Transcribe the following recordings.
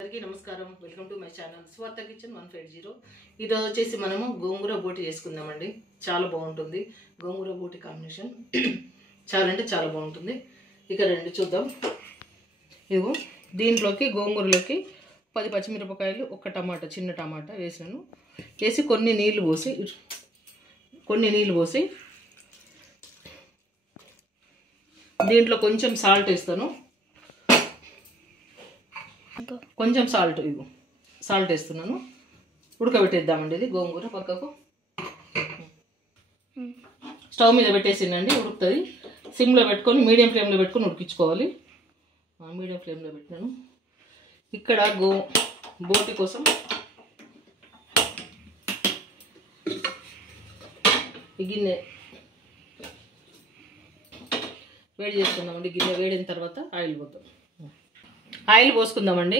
అందరికీ నమస్కారం. Welcome to my channel స్వార్థ కిచెన్ 150. ఈరోజు వచ్చేసి మనము గోంగూర బోటి చేసుకుందామండి. చాలా బాగుంటుంది గోంగూర బోటి కాంబినేషన్. చాలా అంటే చాలా బాగుంటుంది. ఇక రండి చూద్దాం. ఇదిగో దీంట్లోకి గోంగూరలోకి 10 పచ్చిమిరపకాయలు, ఒక టమాటా, చిన్న టమాటా వేసినాను. వేసి కొన్ని నీళ్లు పోసి దీంట్లో కొంచెం సాల్ట్ వేస్తాను. కొంచెం సాల్ట్ వేస్తున్నాను. ఉడకబెట్టేద్దామండి. ఇది గోంగూర పక్కకు స్టవ్ మీద పెట్టేసిందండి. ఉడుకుతుంది. సిమ్లో పెట్టుకొని మీడియం ఫ్లేమ్లో పెట్టుకొని ఉడికించుకోవాలి. మీడియం ఫ్లేమ్లో పెట్టినాను. ఇక్కడ బోటి కోసం ఈ గిన్నె వేడి చేసుకుందామండి. గిన్నె వేడిన తర్వాత ఆయిల్ పోతాం. ఆయిల్ పోసుకుందామండి.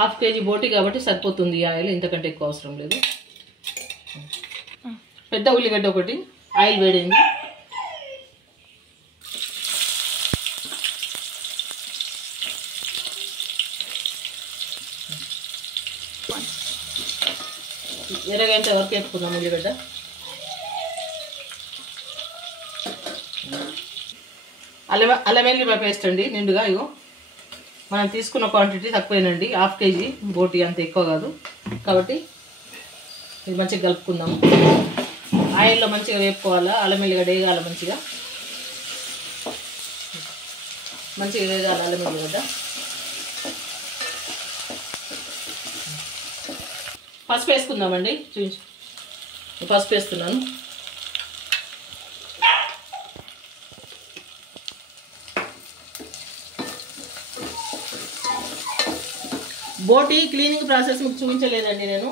½ కేజీ బోటి కాబట్టి సరిపోతుంది ఈ ఆయిల్, ఇంతకంటే ఎక్కువ అవసరం లేదు. పెద్ద ఉల్లిగడ్డ ఒకటి. ఆయిల్ వేడింది. ఎర్రగంట వరకు వేసుకున్నాం ఉల్లిగడ్డ. అల్లం వెల్లుల్లి పేస్ట్ అండి నిండుగా. ఇగో మనం తీసుకున్న క్వాంటిటీ తక్కువేనండి. ½ కేజీ బోటి, అంత ఎక్కువ కాదు కాబట్టి ఇది మంచిగా కలుపుకుందాము. ఆయిల్లో మంచిగా వేపుకోవాలా. అల్లం వెల్లిగడ్డ వేగాల, మంచిగా వేగాలి అల్లం వెల్లిగడ్డ. పసుపు వేసుకుందామండి. చూసి పసుపు వేస్తున్నాను. బోటి క్లీనింగ్ ప్రాసెస్ మీకు చూపించలేదండి నేను.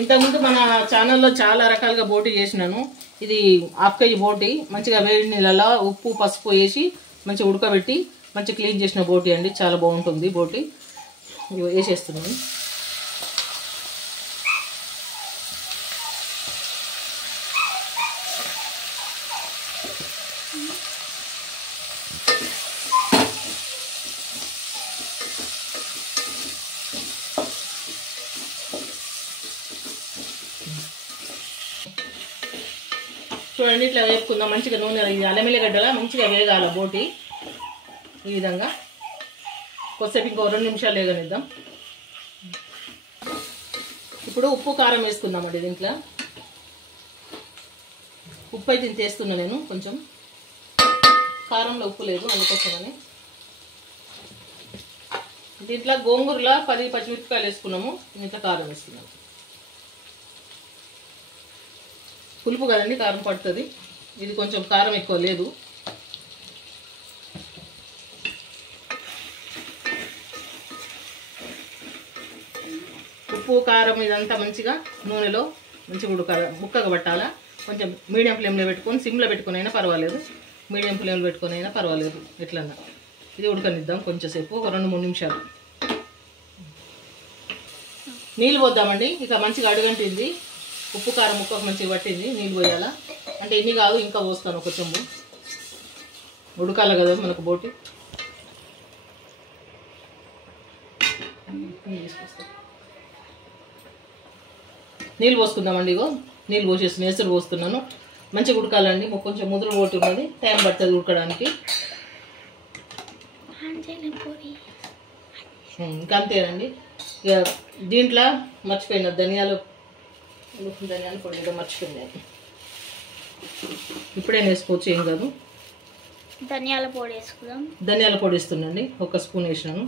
ఇంతకుముందు మన ఛానల్లో చాలా రకాలుగా బోటి చేసినాను. ఇది ½ కేజీ బోటి మంచిగా వేడి నీళ్ళలో ఉప్పు పసుపు వేసి మంచిగా ఉడకబెట్టి మంచిగా క్లీన్ చేసిన బోటి అండి. చాలా బాగుంటుంది బోటి. వేసేస్తున్నాను. చూడండి, ఇట్లా వేపుకుందాం. మంచిగా నూనె అల్లం వెల్లిగడ్డలా మంచిగా వేగాల బోటి. ఈ విధంగా కొద్దిసేపు ఇంకో 2 నిమిషాలు వేగనిద్దాం. ఇప్పుడు ఉప్పు కారం వేసుకుందామండి. దీంట్లో ఉప్పు అయితే ఇంత వేస్తున్నా నేను. కొంచెం కారంలో ఉప్పు లేదు, అందుకోసమని. దీంట్లో గోంగూరలో 10 పచ్చిమిరపకాయలు వేసుకున్నాము. ఇంత కారం వేసుకున్నాము. పులుపు కదండి, కారం పడుతుంది. ఇది కొంచెం కారం ఎక్కువ లేదు. ఉప్పు కారం ఇదంతా మంచిగా నూనెలో మంచిగా ముక్కగా పట్టాలా. కొంచెం మీడియం ఫ్లేమ్లో పెట్టుకొని, సిమ్లో పెట్టుకొని అయినా పర్వాలేదు, మీడియం ఫ్లేమ్లో పెట్టుకొని అయినా పర్వాలేదు. ఎట్లన్నా ఇది ఉడకనిద్దాం కొంచెంసేపు, ఒక 2-3 నిమిషాలు. నీళ్ళు పోద్దామండి. ఇక మంచిగా అడుగంటింది. ఉప్పు కారం ముక్కకు మంచిగా పట్టింది. నీళ్ళు పోయాలా అంటే ఇన్ని కాదు, ఇంకా పోస్తాను. ఒక చెంబు ఉడకాలి కదా మనకు బోటి. నీళ్ళు పోసుకుందామండి. ఇగో నీళ్ళు పోసేసి ఎసురు పోస్తున్నాను. మంచిగా ఉడకాలండి. కొంచెం ముదురు బోటి ఉన్నది, టైం పడుతుంది ఉడకడానికి. ఇంకా అంతేనండి. ఇక దీంట్లో మర్చిపోయిన ధనియాల పొడి కూడా మర్చిపోయింది. ఇప్పుడే వేసుకోవచ్చు, ఏం కాదు. ధనియాల పొడి వేసుకుందాం. ధనియాల పొడి వేస్తున్నాండి. 1 స్పూన్ వేసినాను.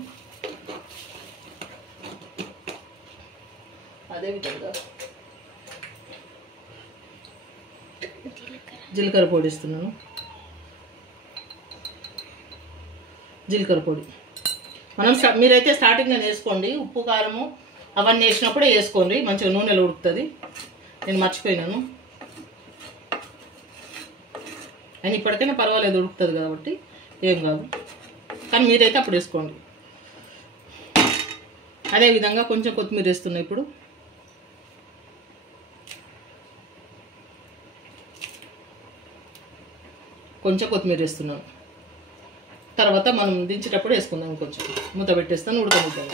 అదేవిధంగా జీలకర్ర పొడి వేస్తున్నాను. జీలకర్ర పొడి మీరైతే స్టార్టింగ్లో వేసుకోండి. ఉప్పు కారము అవన్నీ వేసినప్పుడే వేసుకోండి. మంచిగా నూనెలో ఉడుకుతుంది. నేను మర్చిపోయినాను. అని ఇప్పటికైనా పర్వాలేదు, ఉడుకుతుంది కాబట్టి ఏం కాదు. కానీ మీరైతే అప్పుడు వేసుకోండి. అదేవిధంగా కొంచెం కొత్తిమీర వేస్తున్నా ఇప్పుడు. కొంచెం కొత్తిమీర వేస్తున్నాను. తర్వాత మనం దించేటప్పుడు వేసుకుందాం. కొంచెం మూత పెట్టేస్తాను, ఉడకనిద్దాం.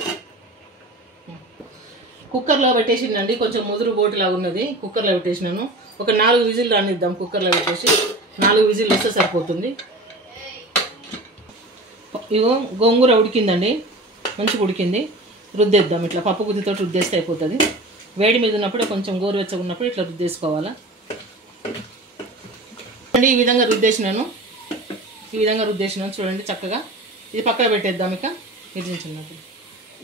కుక్కర్లో పెట్టేసిందండి, కొంచెం ముదురు బోటిలాగా ఉన్నది. కుక్కర్లో పెట్టేసినాను. ఒక 4 విజిల్ రానిద్దాం. కుక్కర్లో పెట్టేసి 4 విజిల్ వేస్తే సరిపోతుంది. ఇగో గోంగూర ఉడికిందండి, మంచిగా ఉడికింది. రుద్దేద్దాం. ఇట్లా పప్పు గుత్తితో రుద్దేస్తే అయిపోతుంది. వేడి మీద ఉన్నప్పుడు కొంచెం గోరువెచ్చగా ఉన్నప్పుడు ఇట్లా రుద్దేసుకోవాలా అండి. ఈ విధంగా రుద్దేసినాను. చూడండి చక్కగా. ఇది పక్కన పెట్టేద్దాం. ఇక ఇరిచించినప్పుడు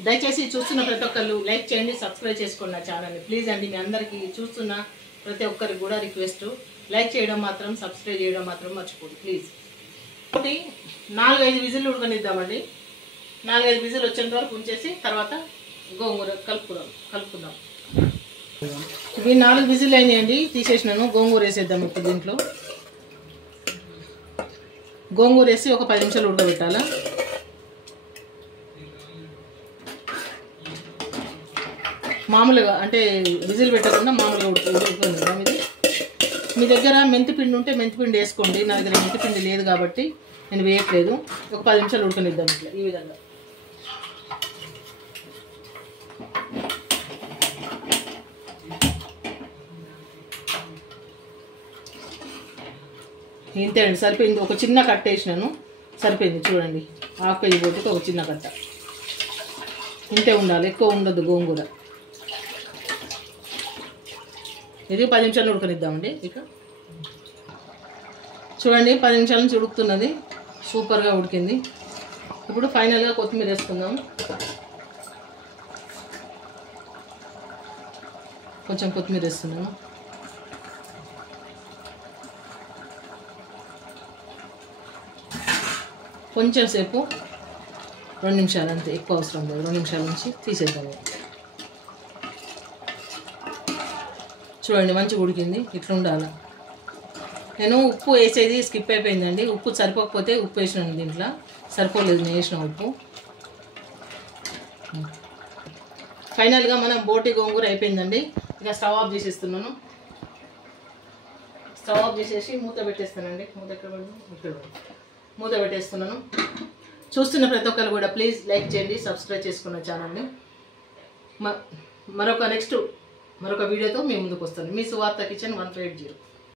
దయచేసి చూస్తున్న ప్రతి ఒక్కరు లైక్ చేయండి, సబ్స్క్రైబ్ చేసుకోండి నా ఛానల్ని ప్లీజ్ అండి. మీ అందరికీ చూస్తున్న ప్రతి ఒక్కరికి కూడా రిక్వెస్ట్, లైక్ చేయడం మాత్రం, సబ్స్క్రైబ్ చేయడం మాత్రం మర్చిపోండి ప్లీజ్. ఒకటి 4-5 విజిల్లు ఉడకనిద్దామండి. 4-5 విజిల్ వచ్చేంత వరకు ఉంచేసి తర్వాత గోంగూర కలుపుకుందాం. ఇవి 4 విజిల్ అయినాయండి, తీసేసినాను. గోంగూర వేసేద్దాం. ఇప్పుడు దీంట్లో గోంగూర వేసి ఒక 10 నిమిషాలు ఉడకబెట్టాలా. మామూలుగా అంటే విజిల్ పెట్టకుండా మామూలుగా ఉడుకుతుందా. మీ దగ్గర మెంతిపిండి ఉంటే మెంతిపిండి వేసుకోండి. నా దగ్గర మెంతిపిండి లేదు కాబట్టి నేను వేయట్లేదు. ఒక 10 నిమిషాలు ఉడకనిద్దాం. ఇట్లా ఈ విధంగా ఇంతే అండి, సరిపోయింది. ఒక చిన్న కట్ట వేసినాను, సరిపోయింది. చూడండి, 1/2 కేజీ పోటీకి ఒక చిన్న కట్ట. ఇంతే ఉండాలి, ఎక్కువ ఉండదు గోంగూర. ఇది 10 నిమిషాలు ఉడకనిద్దామండి. ఇక చూడండి 10 నిమిషాల నుంచి ఉడుకుతున్నది, సూపర్గా ఉడికింది. ఇప్పుడు ఫైనల్గా కొత్తిమీర వేసుకుందాం. కొంచెం కొత్తిమీర వేస్తున్నాను. కొంచెం సేపు 2 నిమిషాలు అంతే, ఎక్కువ అవసరం లేదు. 2 నిమిషాల నుంచి తీసేద్దాము. చూడండి మంచిగా ఉడికింది. ఇట్లా ఉండాలి. నేను ఉప్పు వేసేది స్కిప్ అయిపోయిందండి. ఉప్పు సరిపోకపోతే ఉప్పు వేసినాను, దీంట్లో సరిపోలేదు నేను వేసిన ఉప్పు. ఫైనల్గా మనం బోటి గోంగూర అయిపోయిందండి. ఇక స్టవ్ ఆఫ్ చేసేస్తున్నాను. స్టవ్ ఆఫ్ చేసేసి మూత పెట్టేస్తానండి. మూత పెట్టేస్తున్నాను. చూస్తున్న ప్రతి ఒక్కరు కూడా ప్లీజ్ లైక్ చేయండి, సబ్స్క్రైబ్ చేసుకున్న ఛానల్ని. మరొక వీడియోతో మీ ముందుకు వస్తాను. మీ సువార్త కిచెన్ 180.